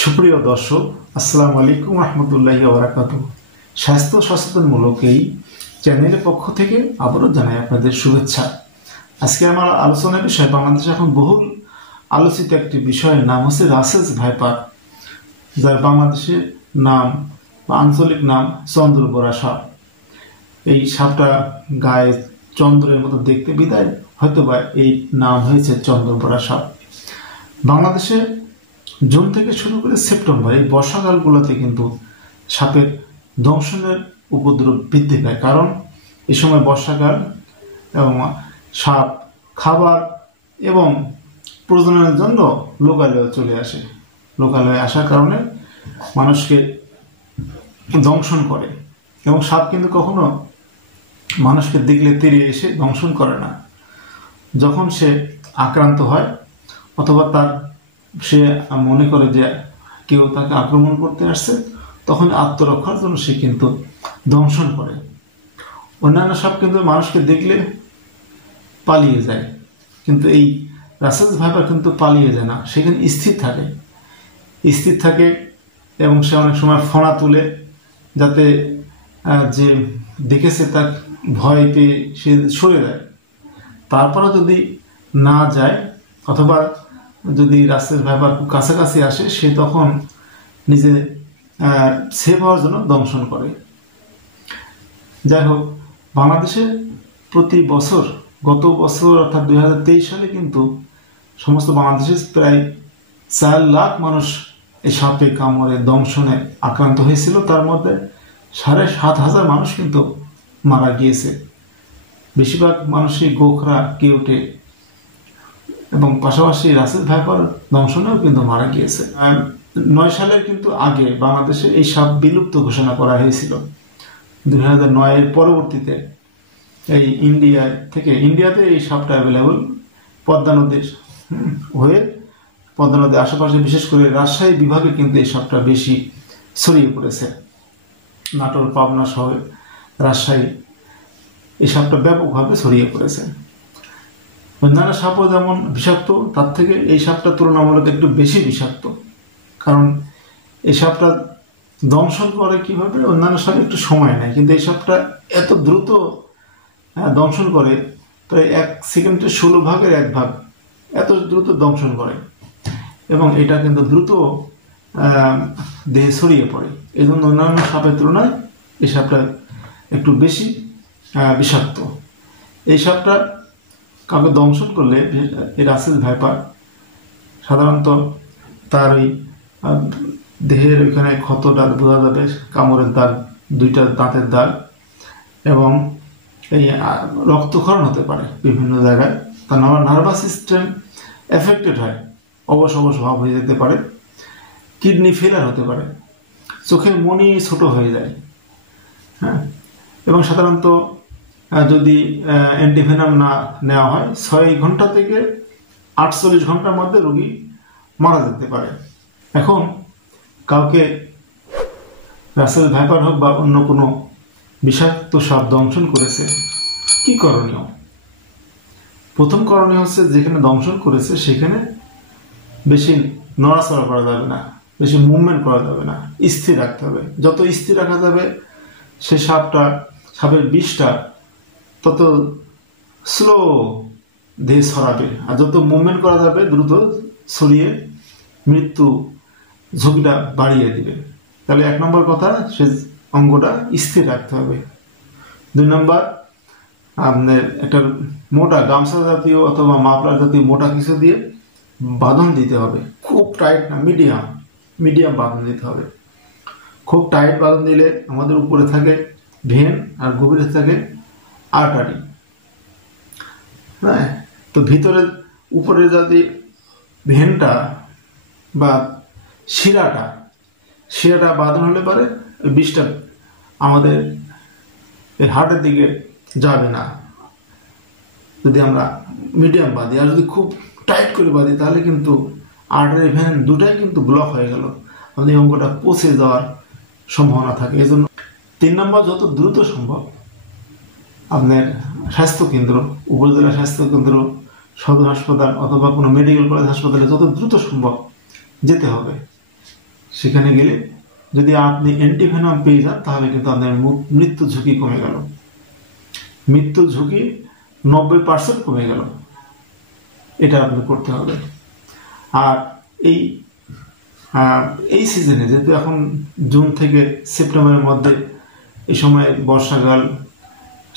সুপ্রিয় দর্শক, আসসালামু আলাইকুম রহমতুল্লাহি ওয়া বারাকাতুহু। স্বাস্থ্য সচেতনমূলক এই চ্যানেলের পক্ষ থেকে আবারও জানাই আপনাদের শুভেচ্ছা। আজকে আমার আলোচনার বিষয় বাংলাদেশে এখন বহুল আলোচিত একটি বিষয়ের নাম হচ্ছে রাসেলস ভাইপার, যার বাংলাদেশের নাম বা আঞ্চলিক নাম চন্দ্রবোরা সাপ। এই সাপটা গায়ে চন্দ্রের মতো দেখতে বিদায় হয়তোবা এই নাম হয়েছে চন্দ্রবোরা সাপ। বাংলাদেশে জুন থেকে শুরু করে সেপ্টেম্বর এই বর্ষাকালগুলোতে কিন্তু সাপের দংশনের উপদ্রব বৃদ্ধি পায়, কারণ এই সময় বর্ষাকাল এবং সাপ খাবার এবং প্রজননের জন্য লোকালয়ে চলে আসে। লোকালয়ে আসার কারণে মানুষকে দংশন করে এবং সাপ কিন্তু কখনো মানুষকে দেখলে তীরে এসে দংশন করে না। যখন সে আক্রান্ত হয় অথবা সে মনে করে যে কেউ তাকে আক্রমণ করতে আসছে, তখন আত্মরক্ষার জন্য সে কিন্তু দংশন করে। অন্যান্য সাপ কিন্তু মানুষকে দেখলে পালিয়ে যায়, কিন্তু এই রাসেলস ভাইপার কিন্তু পালিয়ে যায় না, সেখানে স্থির থাকে এবং সে অনেক সময় ফণা তুলে, যাতে যে দেখেছে তার ভয় পেয়ে সে সরে যায়। তারপরে যদি না যায় অথবা যদি রাসেলস ভাইপার খুব কাছাকাছি আসে, সে তখন নিজে সেভ হওয়ার জন্য দংশন করে। যাই হোক, বাংলাদেশে প্রতি বছর, গত বছর অর্থাৎ 2023 সালে কিন্তু সমস্ত বাংলাদেশে প্রায় 4 লাখ মানুষ এই সাপে কামড়ে দংশনে আক্রান্ত হয়েছিল। তার মধ্যে 7,500 মানুষ কিন্তু মারা গিয়েছে। বেশিরভাগ মানুষই গোখরা, কেউটে এবং পাশাপাশি রাসেলস ভাইপার দংশনেও কিন্তু মারা গিয়েছে। 9 সালের কিন্তু আগে বাংলাদেশে এই সাপ বিলুপ্ত ঘোষণা করা হয়েছিল। 2009-এর পরবর্তীতে এই ইন্ডিয়াতে এই সাপটা অ্যাভেলেবল পদ্মা নদীর আশেপাশে, বিশেষ করে রাজশাহী বিভাগে কিন্তু এই সাপটা বেশি ছড়িয়ে পড়েছে। নাটোর, পাবনা সহ রাজশাহী এই সাপটা ব্যাপকভাবে ছড়িয়ে পড়েছে। অন্যান্য সাপও যেমন বিষাক্ত, তার থেকে এই সাপটা তুলনামূলক একটু বেশি বিষাক্ত, কারণ এই সাপটা দংশন করে কিভাবে, অন্যান্য সাপ একটু সময় নেয়, কিন্তু এই সাপটা এত দ্রুত দংশন করে, প্রায় 1 সেকেন্ডের 16 ভাগের 1 ভাগ এত দ্রুত দংশন করে এবং এটা কিন্তু দ্রুত দেহে ছড়িয়ে পড়ে। এই জন্য অন্যান্য সাপের তুলনায় এই সাপটা একটু বেশি বিষাক্ত। এই সাপটা কাউকে দংশন করলে, এই রাসেলস ভাইপার সাধারণত তার ওই দেহের ওইখানে ক্ষতটা বোঝা যাবে, কামড়ের দাগ, 2টা দাঁতের দাগ, এবং এই রক্তক্ষরণ হতে পারে বিভিন্ন জায়গায়। তার নার্ভাস সিস্টেম এফেক্টেড হয়, অবশ ভাব হয়ে যেতে পারে, কিডনি ফেলার হতে পারে, চোখের মনি ছোট হয়ে যায়। হ্যাঁ, এবং সাধারণত যদি অ্যান্টিভেনাম না নেওয়া হয়, 6 ঘন্টা থেকে 48 ঘন্টার মধ্যে রোগী মারা যেতে পারে। এখন কাউকে রাসেলস ভাইপার হোক বা অন্য কোনো বিষাক্ত সাপ দংশন করেছে, কি করণীয়? প্রথম করণীয় হচ্ছে, যেখানে দংশন করেছে সেখানে বেশি নড়াচড়া করা যাবে না, বেশি মুভমেন্ট করা যাবে না, স্থির রাখতে হবে। যত স্থির রাখা যাবে সে সাপের বিষটা তত স্লো দেহে ছড়াবে, আর যত মুভমেন্ট করা যাবে দ্রুত ছড়িয়ে মৃত্যু ঝুঁকিটা বাড়িয়ে দিবে। তাহলে 1 নম্বর কথা, সে অঙ্গটা স্থির রাখতে হবে। 2 নম্বর, আপনার একটা মোটা গামছা জাতীয় অথবা মাফলার জাতীয় মোটা কিছু দিয়ে বাঁধন দিতে হবে। খুব টাইট না, মিডিয়াম বাঁধন দিতে হবে। খুব টাইট বাঁধন দিলে আমাদের উপরে থাকে ভেন আর গভীরে থাকে আর্টারি। হ্যাঁ, তো উপরে যদি ভেনটা বা শিরাটা বাঁধন হলে পারে বিষটা আমাদের হার্টের দিকে যাবে না, যদি আমরা মিডিয়াম বাঁধি। আর যদি খুব টাইট করে বাঁধি, তাহলে কিন্তু আর্টারি, ভেন দুটাই কিন্তু ব্লক হয়ে গেল, আমাদের এই অঙ্গটা পচে যাওয়ার সম্ভাবনা থাকে। এই জন্য 3 নম্বর, যত দ্রুত সম্ভব আপনার স্বাস্থ্যকেন্দ্র, উপজেলা স্বাস্থ্যকেন্দ্র, সদর হাসপাতাল অথবা কোনো মেডিকেল কলেজ হাসপাতালে যত দ্রুত সম্ভব যেতে হবে সেখানে গেলে যদি আপনি অ্যান্টিভেনম পেয়ে যান তাহলে কিন্তু আপনার মৃত্যু ঝুঁকি কমে গেল, মৃত্যুর ঝুঁকি 90% কমে গেল। এটা আপনি করতে হবে। আর এই সিজনে যেহেতু এখন জুন থেকে সেপ্টেম্বরের মধ্যে এই সময় বর্ষাকাল,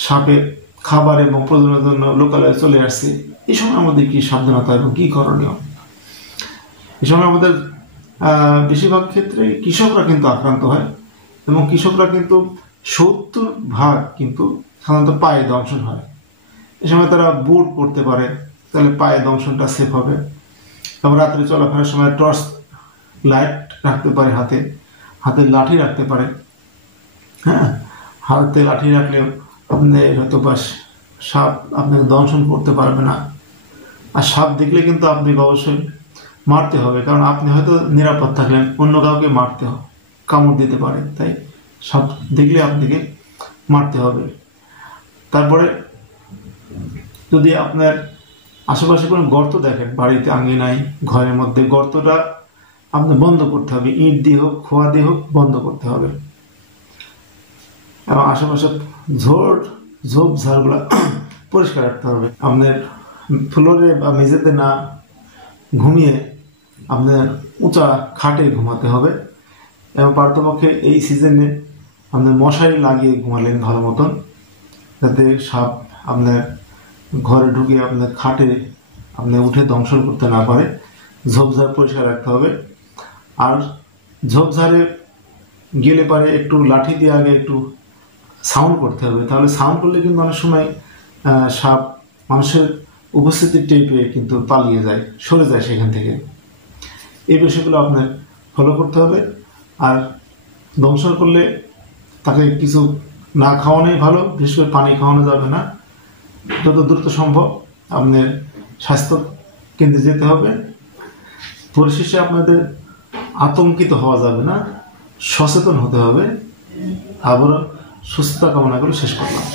সাপের খাবার এবং প্রজননের জন্য লোকালয়ে চলে আসছে, এই সময় আমাদের কি সাবধানতা এবং কি করণীয়? এই সময় আমাদের বেশিরভাগ ক্ষেত্রে কৃষকরা কিন্তু আক্রান্ত হয় এবং কৃষকরা কিন্তু 70% কিন্তু সাধারণত পায়ে দংশন হয়। এই সময় তারা বুট পরতে পারে, তাহলে পায়ে দংশনটা সেফ হবে। এবং রাত্রে চলাফেরার সময় টর্চ লাইট রাখতে পারে, হাতে লাঠি রাখতে পারে। হ্যাঁ, হাতে লাঠি রাখলে আপনি হয়তো বা সাপ আপনাকে দংশন করতে পারবে না। আর সাপ দেখলে কিন্তু আপনাকে অবশ্যই মারতে হবে, কারণ আপনি হয়তো নিরাপদ থাকলেন, অন্য কাউকে কামড় দিতে পারে, তাই সাপ দেখলে আপনাকে মারতে হবে। তারপরে যদি আপনার আশেপাশে কোনো গর্ত দেখেন, বাড়িতে আঙ্গিনায় ঘরের মধ্যে, গর্তটা আপনি বন্ধ করতে হবে, ইট দিয়ে হোক খোয়া দিয়ে হোক বন্ধ করতে হবে। এবং আশেপাশে ঝোপঝাড়গুলো পরিষ্কার রাখতে হবে। আপনার ফ্লোরে বা মেঝেতে না ঘুমিয়ে আপনার উঁচা খাটে ঘুমাতে হবে। এবং পারতপক্ষে এই সিজনে আপনার মশারি লাগিয়ে ঘুমালেন ভালো মতন, যাতে সাপ আপনার ঘরে ঢুকে আপনার খাটে আপনি উঠে দংশন করতে না পারে। ঝোপঝাড় পরিষ্কার রাখতে হবে। আর ঝোপঝাড়ে গেলে পারে একটু লাঠি দিয়ে আগে একটু সাউন্ড করতে হবে, তাহলে সাউন্ড করলে কিন্তু অনেক সময় সাপ মানুষের উপস্থিতি টের পেয়ে কিন্তু পালিয়ে যায়, সরে যায় সেখান থেকে। এই বিষয়গুলো আপনার ফলো করতে হবে। আর দংশন করলে তাকে কিছু না খাওয়ানোই ভালো, বিশেষ করে পানি খাওয়ানো যাবে না। যত দ্রুত সম্ভব আপনার স্বাস্থ্য কেন্দ্রে যেতে হবে। পরিশেষে আপনাদের আতঙ্কিত হওয়া যাবে না, সচেতন হতে হবে। আবারও সুস্থতা কামনা করে শেষ করলাম।